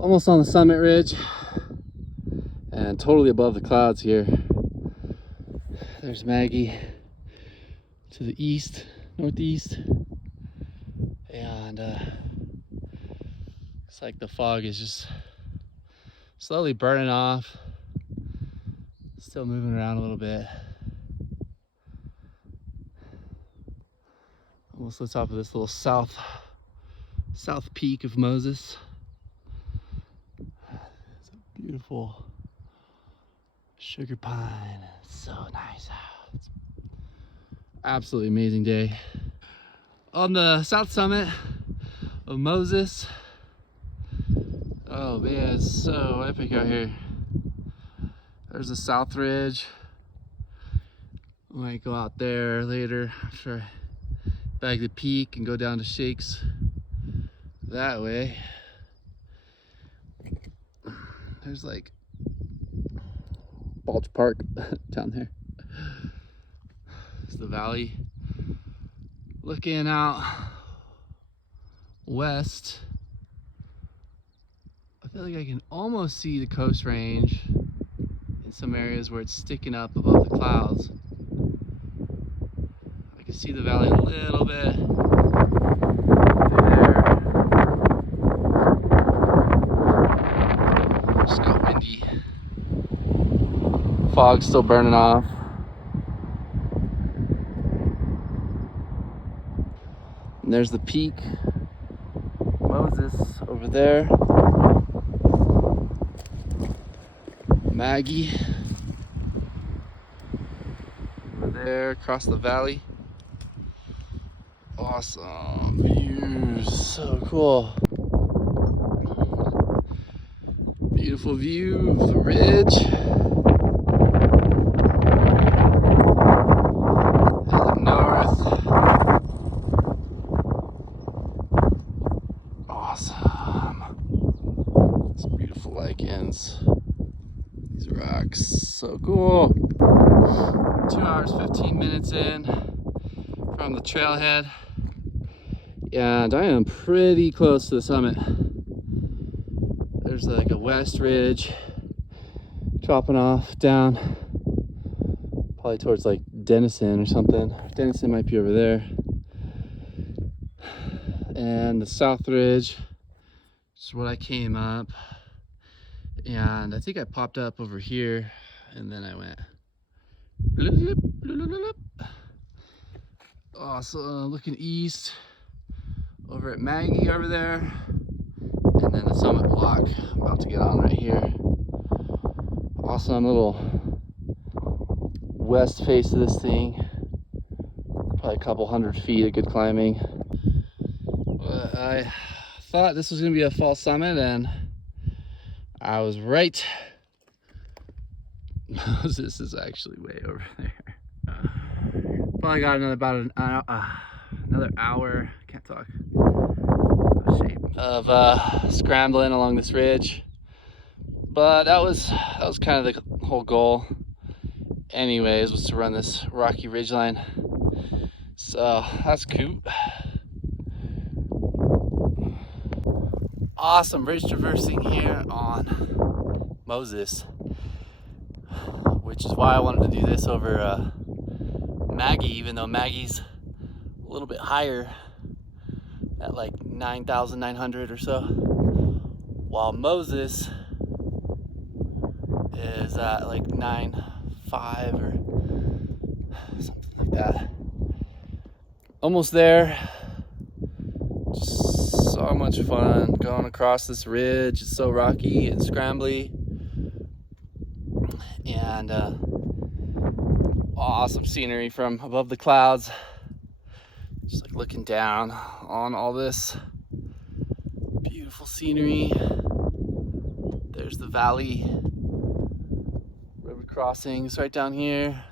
Almost on the summit ridge and totally above the clouds here. There's Maggie to the east, northeast, and it's like the fog is just slowly burning off. Still moving around a little bit. Almost to the top of this little south peak of Moses. It's a beautiful sugar pine. It's so nice out. It's absolutely amazing day. On the south summit of Moses. Oh man, it's so epic out here. There's the south ridge. Might go out there later after I bag the peak and go down to Shakes that way. There's like Balch Park down there. It's the valley. Looking out west, I feel like I can almost see the Coast Range in some areas where it's sticking up above the clouds. I can see the valley a little bit there. Just got windy. Fog's still burning off. And there's the peak, Moses over there. Maggie over there across the valley. Awesome views, so cool. Beautiful view of the ridge. And the north. Awesome. It's beautiful lichens. These rocks, so cool. 2 hours, 15 minutes in from the trailhead. And I am pretty close to the summit. There's like a west ridge dropping off down, probably towards like Denison or something. Denison might be over there. And the south ridge is what I came up. And I think I popped up over here and then I went bloop, bloop, bloop, bloop. Awesome, looking east over at Maggie over there. And then the summit block I'm about to get on right here. Awesome little west face of this thing. Probably a couple hundred feet of good climbing. But I thought this was gonna be a fall summit and I was right. This is actually way over there. Probably got another hour. Can't talk. Shape of scrambling along this ridge, but that was kind of the whole goal. Anyways, was to run this rocky ridgeline. So that's cool. Awesome ridge traversing here on Moses, which is why I wanted to do this over Maggie, even though Maggie's a little bit higher at like 9,900 or so, while Moses is at like 9.5 or something like that. Almost there. Just so much fun going across this ridge. It's so rocky and scrambly, and awesome scenery from above the clouds. Just like looking down on all this beautiful scenery. There's the valley. Redwood Crossing is right down here.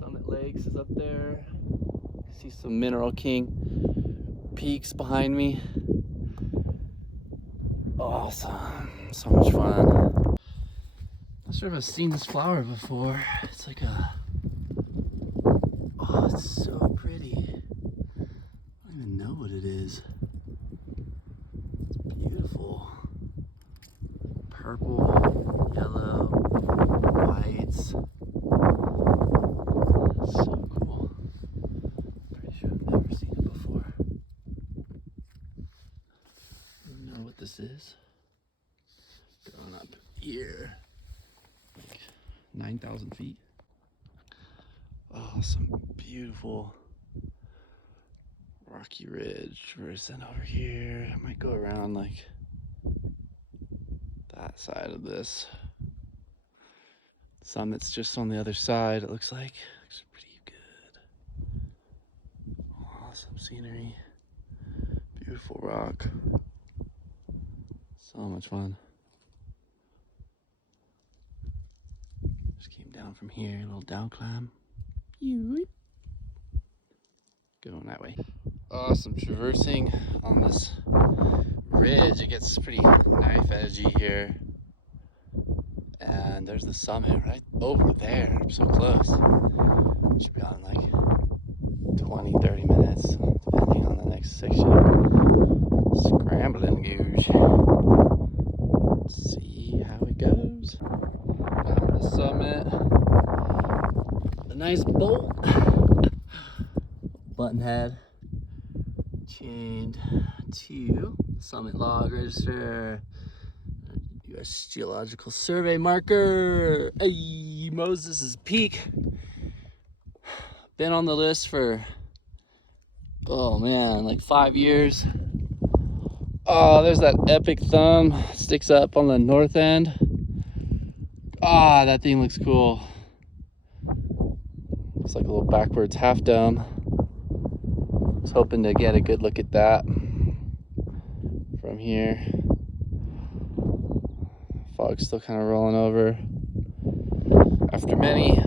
Summit Lakes is up there. See some Mineral King peaks behind me. Awesome, so much fun. Not sure if I've seen this flower before. It's like a, oh, it's so pretty. I don't even know what it is. It's beautiful. purple, yellow, whites. That's so cool. Pretty sure I've never seen it before. I don't know what this is. Going up here, like 9,000 feet. Oh, some beautiful rocky ridge traversing over here. I might go around like that side of this. Summit's just on the other side, it looks like. Looks pretty good. Awesome scenery. Beautiful rock. So much fun. Just came down from here, a little down climb. Going that way. Awesome traversing on this ridge. It gets pretty knife edgy here. And there's the summit right over there. I'm so close. Should be on like 20, 30 minutes, depending on the next section. Scrambling goose. Let's see how it goes. On the summit. A nice bolt. Button head. Chained to summit log register. U.S. Geological Survey marker. Hey, Moses' Peak. Been on the list for, oh man, like 5 years. Oh, there's that epic thumb. Sticks up on the north end. Ah, that thing looks cool. Looks like a little backwards half dome. Was hoping to get a good look at that from here. Fog's still kind of rolling over. After many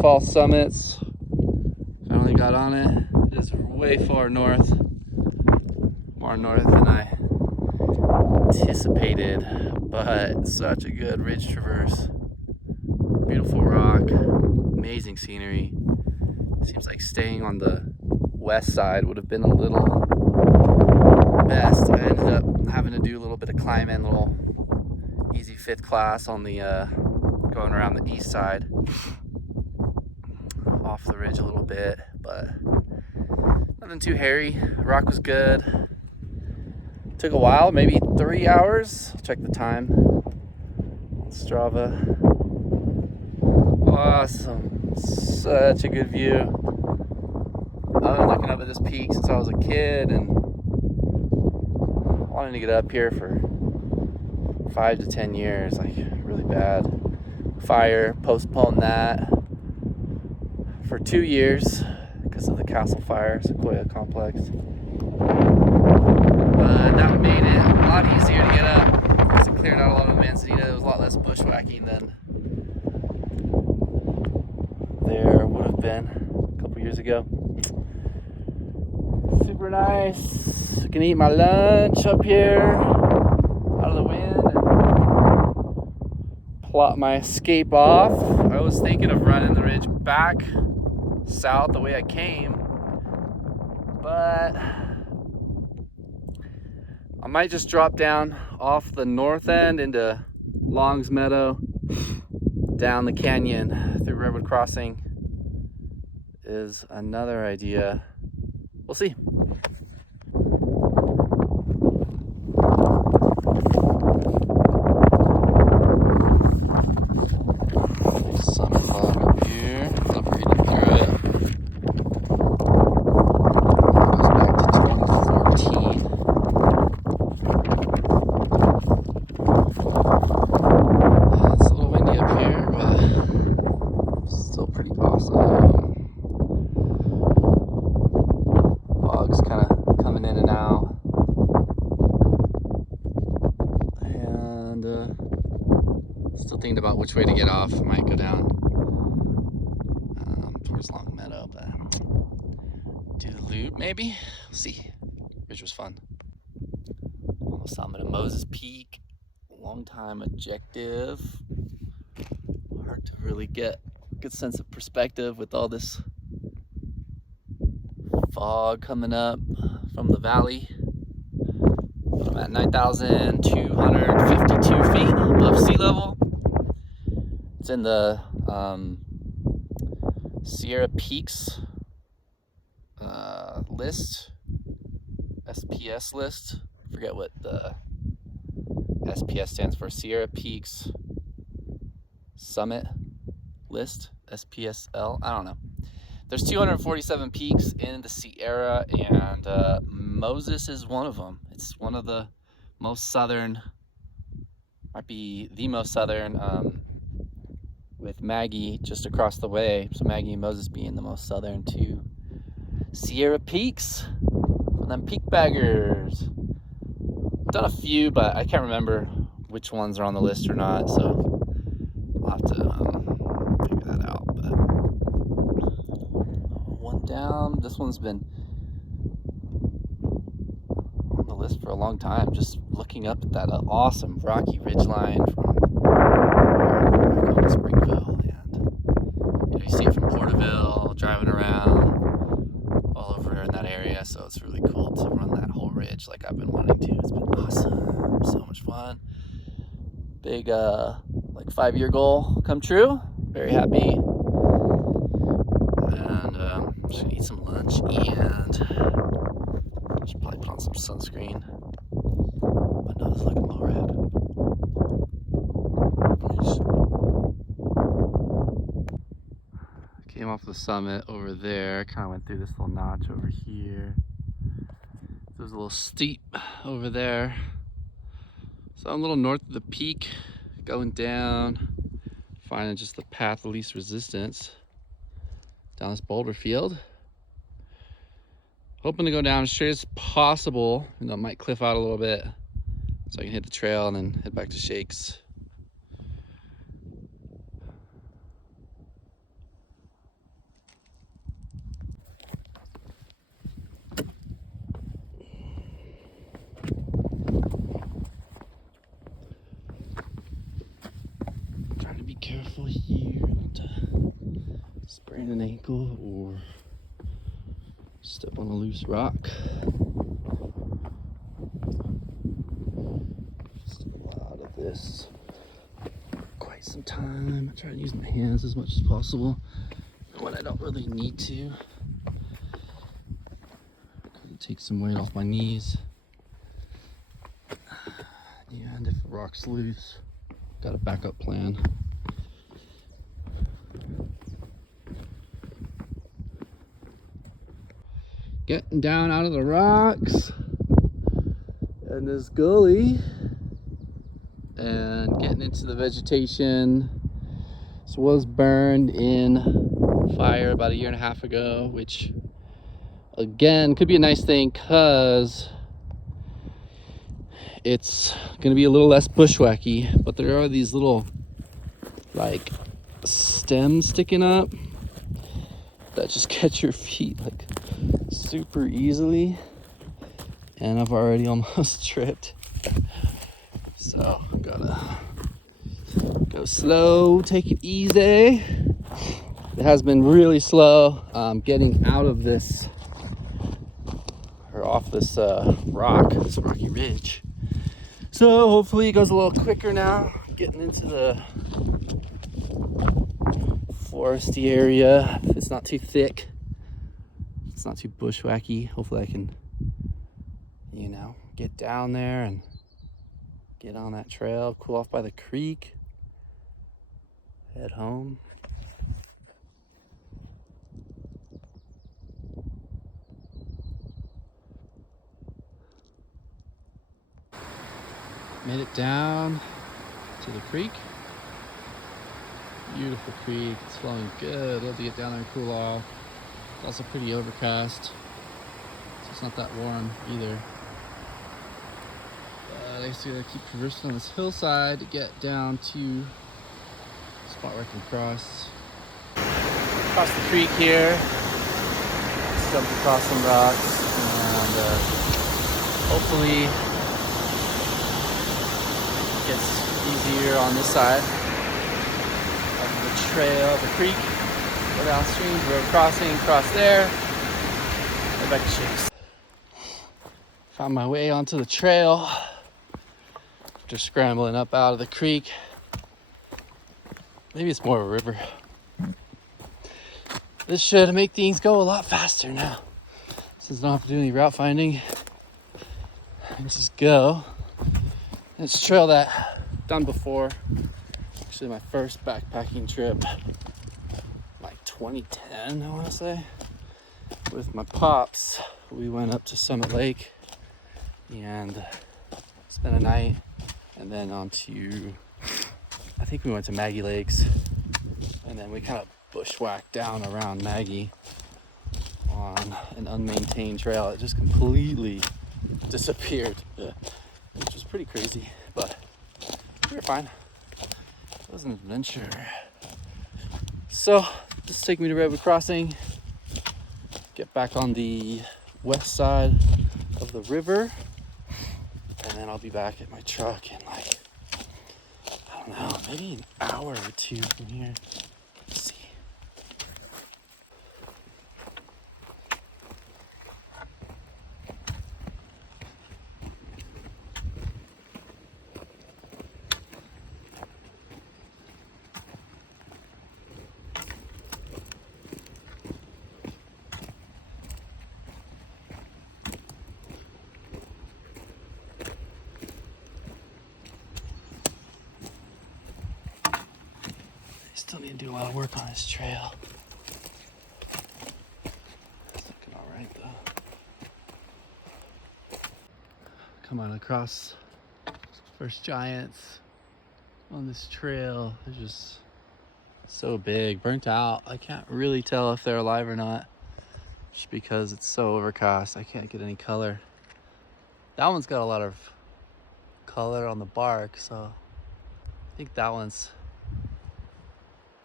false summits, finally got on it. It is way far north. More north than I anticipated, but such a good ridge traverse. Beautiful rock, amazing scenery. Seems like staying on the west side would have been a little best. I ended up having to do a little bit of climbing, little easy 5th class on the going around the east side, off the ridge a little bit, but nothing too hairy. Rock was good. Took a while, maybe 3 hours. I'll check the time on Strava. Awesome, such a good view. I've been looking up at this peak since I was a kid and wanting to get up here for 5 to 10 years, like really bad. Fire postponed that for 2 years because of the Castle Fire, Sequoia Complex. But that made it a lot easier to get up because it cleared out a lot of Manzanita. There was a lot less bushwhacking than there would have been a couple years ago. Super nice. I can eat my lunch up here out of the wind and plot my escape off. I was thinking of running the ridge back south the way I came, but I might just drop down off the north end into Long's Meadow, down the canyon through Redwood Crossing is another idea. We'll see. Summit log up here. Love reading through it. Goes back to 2014. It's a little windy up here, but still pretty awesome. Fog's kind of coming in and out. And still thinking about which way to get off. I might go down towards Long Meadow, but do the loop maybe. We'll see. Ridge was fun. On the summit of Moses Peak. Long time objective. Hard to really get a good sense of perspective with all this fog coming up from the valley. I'm at 9,252 feet above sea level. It's in the Sierra Peaks list, SPS list. I forget what the SPS stands for. Sierra Peaks Summit list, SPSL. I don't know. There's 247 peaks in the Sierra, and Moses is one of them. It's one of the most southern, might be the most southern, with Maggie just across the way. So Maggie and Moses being the most southern two Sierra peaks. And then peak baggers. I've done a few, but I can't remember which ones are on the list or not. So I'll have to figure that out. But one down. This one's been on the list for a long time. Just looking up at that awesome rocky ridgeline from Springville, and you see it from Porterville, driving around all over in that area. So it's really cool to run that whole ridge like I've been wanting to. It's been awesome, so much fun. Big like 5-year goal come true. Very happy. And I'm just gonna eat some lunch and should probably put on some sunscreen. My nose is looking a little red. Came off the summit over there, kind of went through this little notch over here. There's a little steep over there. So I'm a little north of the peak, going down, finding just the path of least resistance down this boulder field. Hoping to go down as straight as possible, and I might cliff out a little bit so I can hit the trail and then head back to Shakes. Trying to be careful here not to sprain an ankle or step on a loose rock. Just a lot of this. Quite some time. I try to use my hands as much as possible when I don't really need to. Take some weight off my knees. And if a rock's loose, got a backup plan. Getting down out of the rocks and this gully and getting into the vegetation. This was burned in fire about 1.5 years ago, which again could be a nice thing because it's gonna be a little less bushwhacky, but there are these little like stems sticking up that just catch your feet like super easily, and I've already almost tripped. So gotta go slow, take it easy. It has been really slow getting out of this or off this rock, this rocky ridge. So hopefully it goes a little quicker now, getting into the foresty area. It's not too thick, it's not too bushwhacky. Hopefully I can, you know, get down there and get on that trail, cool off by the creek, head home. Made it down to the creek. Beautiful creek, it's flowing good. Love to get down there and cool off. It's also pretty overcast, so it's not that warm either. But I still gotta keep traversing on this hillside to get down to the spot where I can cross the creek here. Just jump across some rocks and hopefully gets easier on this side of the trail, the creek. Go downstream, road crossing, cross there, head back to Shakes. Found my way onto the trail. Just scrambling up out of the creek. Maybe it's more of a river. This should make things go a lot faster now. Since I don't have to do any route finding. I just go. It's a trail that I've done before. Actually my first backpacking trip, like 2010, I want to say. With my pops, we went up to Summit Lake and spent a night, and then on to, I think we went to Maggie Lakes, and then we kind of bushwhacked down around Maggie on an unmaintained trail. It just completely disappeared, which was pretty crazy, but we were fine. It was an adventure. So just take me to Redwood Crossing, get back on the west side of the river, and then I'll be back at my truck in like, I don't know, maybe an hour or two from here. Let's see. Still need to do a lot of work on this trail. It's looking all right though. Come on across first giants on this trail. They're just so big, burnt out. I can't really tell if they're alive or not, just because it's so overcast. I can't get any color. That one's got a lot of color on the bark, so I think that one's,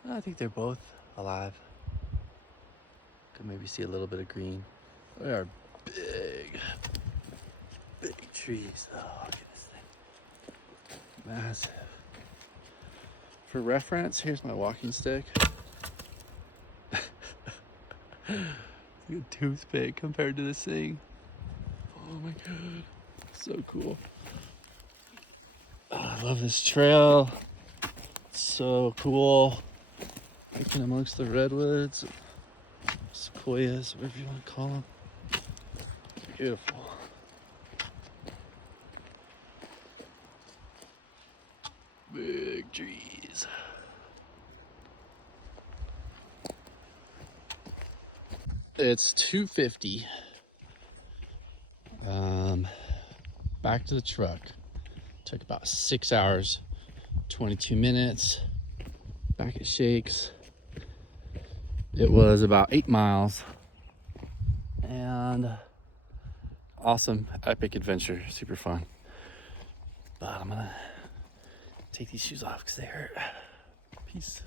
I think they're both alive. Could maybe see a little bit of green. They are big, big trees. Oh, look at this thing. Massive. For reference, here's my walking stick. It's like a toothpick compared to this thing. Oh my god, so cool. Oh, I love this trail. It's so cool. Hiking amongst the redwoods, sequoias, whatever you want to call them. Beautiful. Big trees. It's 2:50. Back to the truck. Took about 6 hours, 22 minutes. Back at Shakes. It was about 8 miles, and awesome, epic adventure, super fun. But I'm gonna take these shoes off because they hurt. Peace.